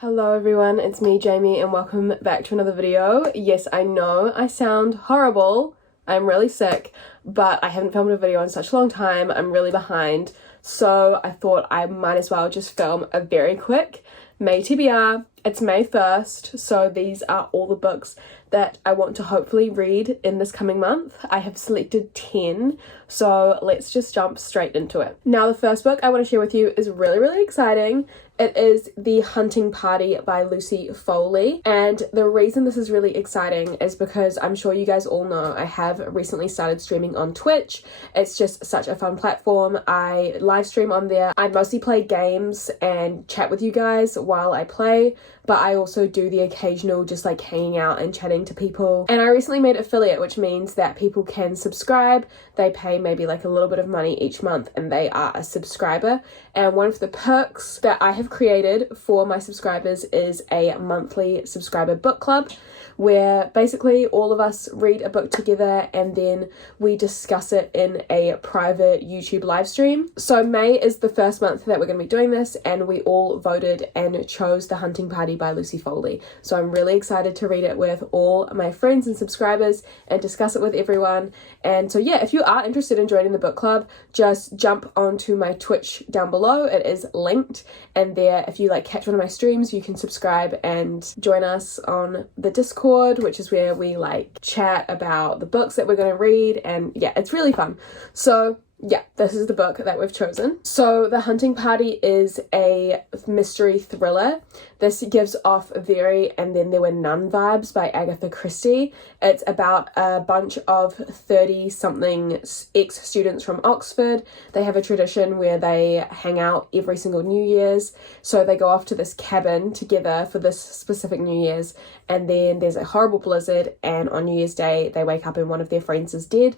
Hello everyone, it's me Jamie and welcome back to another video. Yes, I know I sound horrible. I'm really sick, but I haven't filmed a video in such a long time. I'm really behind. So I thought I might as well just film a very quick May TBR. It's May 1st, so these are all the books that I want to hopefully read in this coming month. I have selected 10, so let's just jump straight into it. Now, the first book I want to share with you is really exciting. It is The Hunting Party by Lucy Foley, and the reason this is really exciting is because I'm sure you guys all know I have recently started streaming on Twitch. It's just such a fun platform. I live stream on there. I mostly play games and chat with you guys while I play, but I also do the occasional just like hanging out and chatting to people. And I recently made affiliate, which means that people can subscribe. They pay maybe like a little bit of money each month and they are a subscriber. And one of the perks that I have created for my subscribers is a monthly subscriber book club, where basically all of us read a book together and then we discuss it in a private YouTube live stream. So May is the first month that we're going to be doing this, and we all voted and chose The Hunting Party by Lucy Foley. So I'm really excited to read it with all my friends and subscribers and discuss it with everyone. And so yeah, if you are interested in joining the book club, just jump onto my Twitch down below. It is linked, and there, if you like catch one of my streams, you can subscribe and join us on the Discord, which is where we like chat about the books that we're going to read. And yeah, it's really fun. So yeah, this is the book that we've chosen. So The Hunting Party is a mystery thriller. This gives off very And Then There Were None vibes by Agatha Christie. It's about a bunch of 30-something ex-students from Oxford. They have a tradition where they hang out every single New Year's. So they go off to this cabin together for this specific New Year's, and then there's a horrible blizzard, and on New Year's Day they wake up and one of their friends is dead.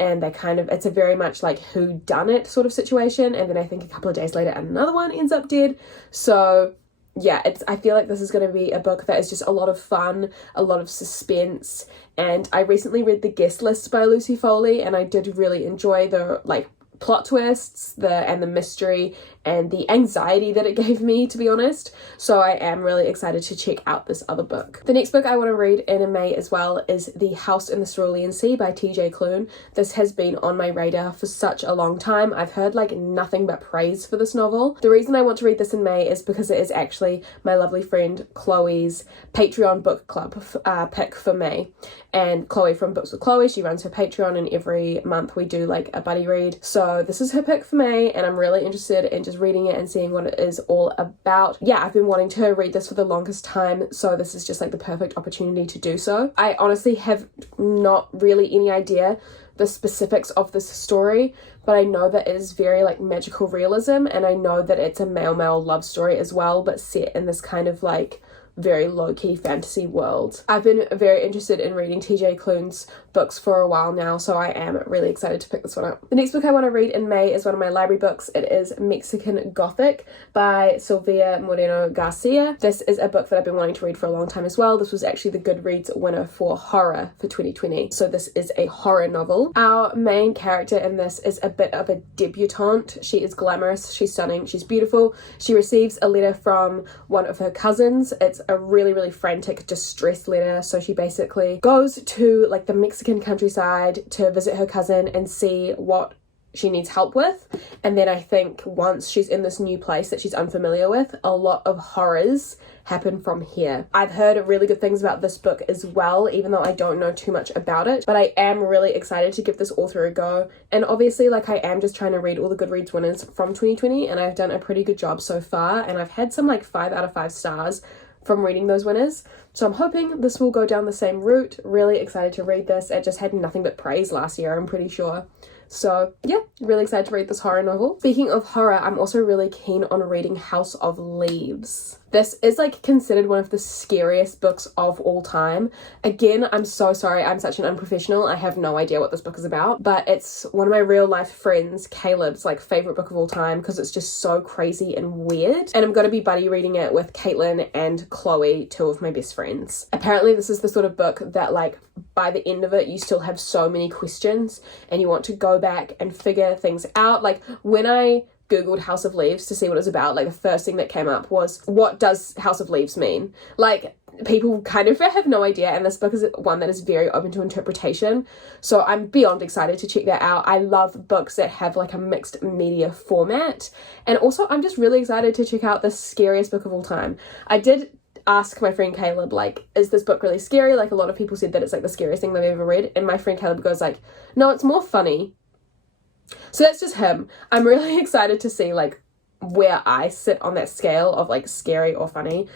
And they it's a very much like who done it sort of situation. And then I think a couple of days later another one ends up dead. So yeah, I feel like this is going to be a book that is just a lot of fun, a lot of suspense. And I recently read The Guest List by Lucy Foley, and I did really enjoy the like plot twists, the mystery and the anxiety that it gave me, to be honest. So I am really excited to check out this other book. The next book I want to read in May as well is The House in the Cerulean Sea by TJ Klune. This has been on my radar for such a long time. I've heard like nothing but praise for this novel. The reason I want to read this in May is because it is actually my lovely friend Chloe's Patreon book club pick for May. And Chloe from Books with Chloe, she runs her Patreon, and every month we do like a buddy read. So this is her pick for May, and I'm really interested in just reading it and seeing what it is all about. Yeah, I've been wanting to read this for the longest time, so this is just like the perfect opportunity to do so. I honestly have not really any idea the specifics of this story, but I know that it is very like magical realism, and I know that it's a male love story as well, but set in this kind of like very low-key fantasy world. I've been very interested in reading TJ Klune's books for a while now, so I am really excited to pick this one up. The next book I want to read in May is one of my library books. It is Mexican Gothic by Sylvia Moreno Garcia. This is a book that I've been wanting to read for a long time as well. This was actually the Goodreads winner for horror for 2020. So this is a horror novel. Our main character in this is a bit of a debutante. She is glamorous, she's stunning, she's beautiful. She receives a letter from one of her cousins. It's a really frantic distress letter. So she basically goes to like the Mexican countryside to visit her cousin and see what she needs help with. And then I think once she's in this new place that she's unfamiliar with, a lot of horrors happen from here. I've heard really good things about this book as well, even though I don't know too much about it, but I am really excited to give this author a go. And obviously like I am just trying to read all the Goodreads winners from 2020, and I've done a pretty good job so far, and I've had some like 5 out of 5 stars from reading those winners. So I'm hoping this will go down the same route. Really excited to read this. It just had nothing but praise last year, I'm pretty sure. So yeah, really excited to read this horror novel. Speaking of horror, I'm also really keen on reading House of Leaves. This is like considered one of the scariest books of all time. Again, I'm so sorry, I'm such an unprofessional. I have no idea what this book is about, but it's one of my real life friends, Caleb's like favorite book of all time because it's just so crazy and weird. And I'm going to be buddy reading it with Caitlin and Chloe, 2 of my best friends. Apparently this is the sort of book that like by the end of it, you still have so many questions and you want to go back and figure things out. Like when I Googled House of Leaves to see what it was about, like the first thing that came up was, what does House of Leaves mean? Like, people kind of have no idea, and this book is one that is very open to interpretation, so I'm beyond excited to check that out. I love books that have like a mixed media format, and also I'm just really excited to check out the scariest book of all time. I did ask my friend Caleb, like, is this book really scary? Like, a lot of people said that it's like the scariest thing they've ever read, and my friend Caleb goes like, no, it's more funny. So that's just him. I'm really excited to see like where I sit on that scale of like scary or funny.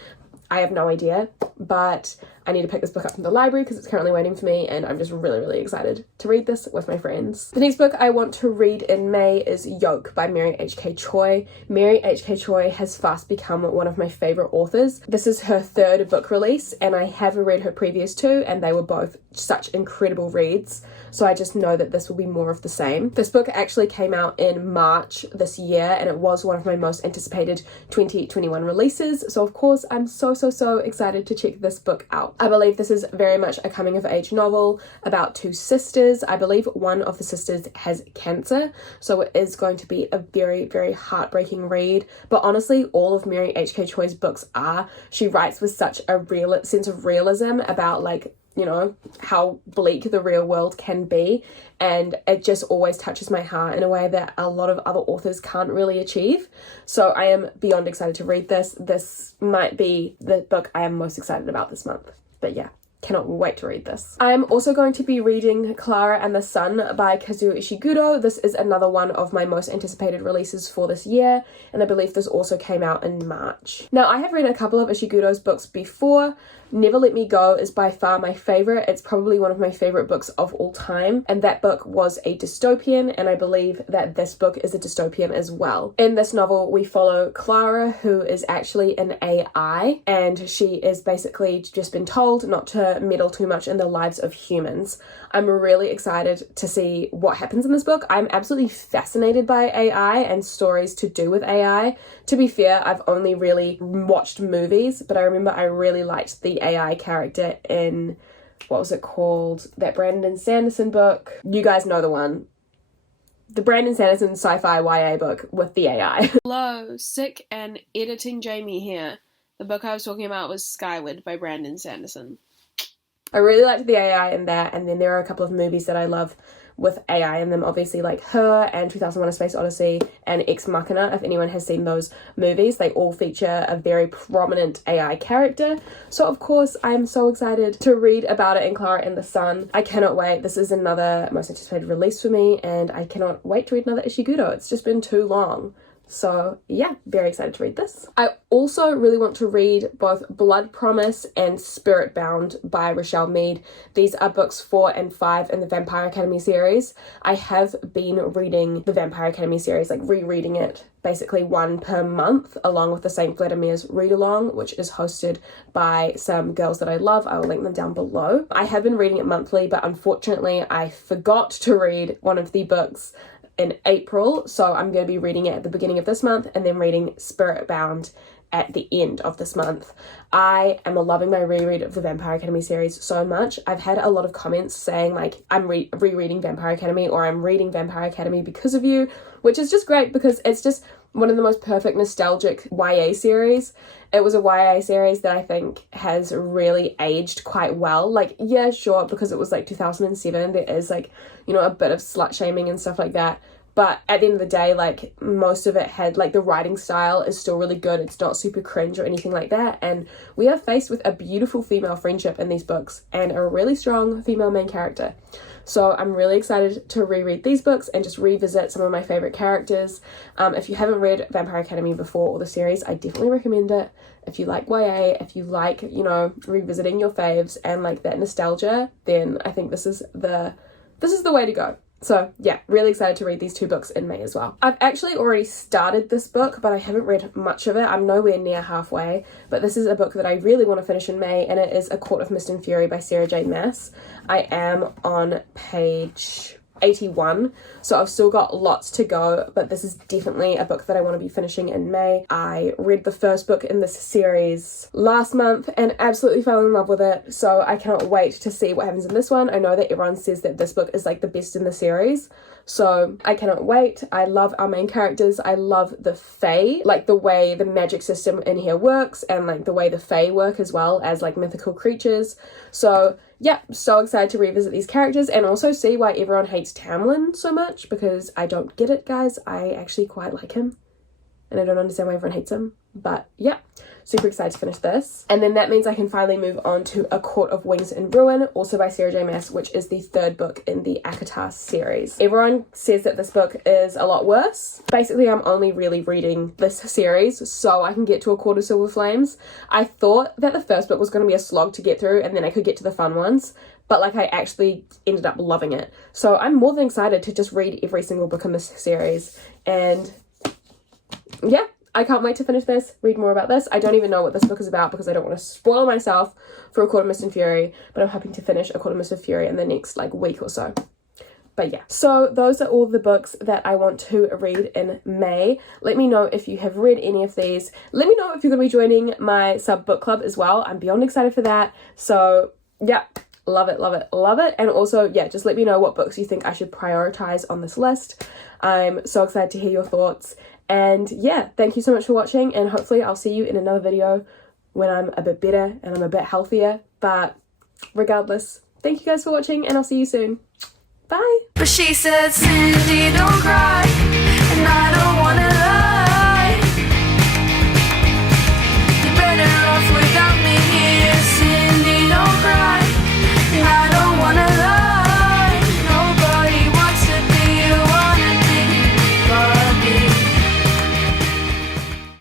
I have no idea, but I need to pick this book up from the library because it's currently waiting for me, and I'm just really, really excited to read this with my friends. The next book I want to read in May is Yolk by Mary H.K. Choi. Mary H.K. Choi has fast become one of my favourite authors. This is her third book release, and I have read her previous two, and they were both such incredible reads, so I just know that this will be more of the same. This book actually came out in March this year, and it was one of my most anticipated 2021 releases, so of course I'm so excited to check this book out. I believe this is very much a coming of age novel about two sisters. I believe one of the sisters has cancer, so it is going to be a very, very heartbreaking read, but honestly all of Mary H.K. Choi's books are. She writes with such a real sense of realism about, like, you know, how bleak the real world can be, and it just always touches my heart in a way that a lot of other authors can't really achieve. So I am beyond excited to read this. This might be the book I am most excited about this month, but yeah, cannot wait to read this. I am also going to be reading Clara and the Sun by Kazuo Ishiguro. This is another one of my most anticipated releases for this year, and I believe this also came out in March. Now, I have read a couple of Ishiguro's books before. Never Let Me Go is by far my favourite. It's probably one of my favourite books of all time, and that book was a dystopian, and I believe that this book is a dystopian as well. In this novel, we follow Clara, who is actually an AI, and she is basically just been told not to meddle too much in the lives of humans. I'm really excited to see what happens in this book. I'm absolutely fascinated by AI and stories to do with AI. To be fair, I've only really watched movies, but I remember I really liked the AI character in, what was it called? That Brandon Sanderson book. You guys know the one. The Brandon Sanderson sci-fi YA book with the AI. Hello, sick and editing Jamie here. The book I was talking about was Skyward by Brandon Sanderson. I really liked the AI in that, and then there are a couple of movies that I love with AI in them, obviously, like Her and 2001: A Space Odyssey and Ex Machina. If anyone has seen those movies, they all feature a very prominent AI character. So of course I'm so excited to read about it in Clara and the Sun. I cannot wait. This is another most anticipated release for me, and I cannot wait to read another Ishiguro. It's just been too long. So yeah, very excited to read this. I also really want to read both Blood Promise and Spirit Bound by Rochelle Mead. These are books 4 and 5 in the Vampire Academy series. I have been reading the Vampire Academy series, like rereading it, basically one per month, along with the St. Vladimir's read along, which is hosted by some girls that I love. I will link them down below. I have been reading it monthly, but unfortunately I forgot to read one of the books in April, so I'm going to be reading it at the beginning of this month and then reading Spirit Bound at the end of this month. I am loving my reread of the Vampire Academy series so much. I've had a lot of comments saying like I'm rereading Vampire Academy, or I'm reading Vampire Academy because of you, which is just great because it's just one of the most perfect nostalgic YA series. It was a YA series that I think has really aged quite well. Like, yeah, sure, because it was like 2007, there is like, you know, a bit of slut shaming and stuff like that. But at the end of the day, like, most of it had, like, the writing style is still really good. It's not super cringe or anything like that. And we are faced with a beautiful female friendship in these books and a really strong female main character. So I'm really excited to reread these books and just revisit some of my favorite characters. If you haven't read Vampire Academy before or the series, I definitely recommend it. If you like YA, if you like, you know, revisiting your faves and like that nostalgia, then I think this is the way to go. So yeah, really excited to read these two books in May as well. I've actually already started this book, but I haven't read much of it. I'm nowhere near halfway, but this is a book that I really want to finish in May, and it is A Court of Mist and Fury by Sarah J. Maas. I am on page 81, so I've still got lots to go, but this is definitely a book that I want to be finishing in May. I read the first book in this series last month and absolutely fell in love with it, so I cannot wait to see what happens in this one. I know that everyone says that this book is like the best in the series, so I cannot wait. I love our main characters. I love the Fae, like the way the magic system in here works, and like the way the Fae work as well as like mythical creatures. So yeah, so excited to revisit these characters and also see why everyone hates Tamlin so much, because I don't get it, guys. I actually quite like him and I don't understand why everyone hates him. But yeah, super excited to finish this. And then that means I can finally move on to A Court of Wings and Ruin, also by Sarah J Maas, which is the third book in the ACOTAR series. Everyone says that this book is a lot worse. Basically, I'm only really reading this series so I can get to A Court of Silver Flames. I thought that the first book was going to be a slog to get through and then I could get to the fun ones, but like I actually ended up loving it. So I'm more than excited to just read every single book in this series. And yeah, I can't wait to finish this, read more about this. I don't even know what this book is about because I don't want to spoil myself for A Court of Mist and Fury, but I'm hoping to finish A Court of Mist and Fury in the next like week or so. But yeah, so those are all the books that I want to read in May. Let me know if you have read any of these. Let me know if you're going to be joining my sub book club as well. I'm beyond excited for that. So yeah, love it, love it, love it. And also, yeah, just let me know what books you think I should prioritize on this list. I'm so excited to hear your thoughts. And yeah, thank you so much for watching, and hopefully I'll see you in another video when I'm a bit better and I'm a bit healthier. But regardless, thank you guys for watching and I'll see you soon. Bye. But she said, Cindy, don't cry.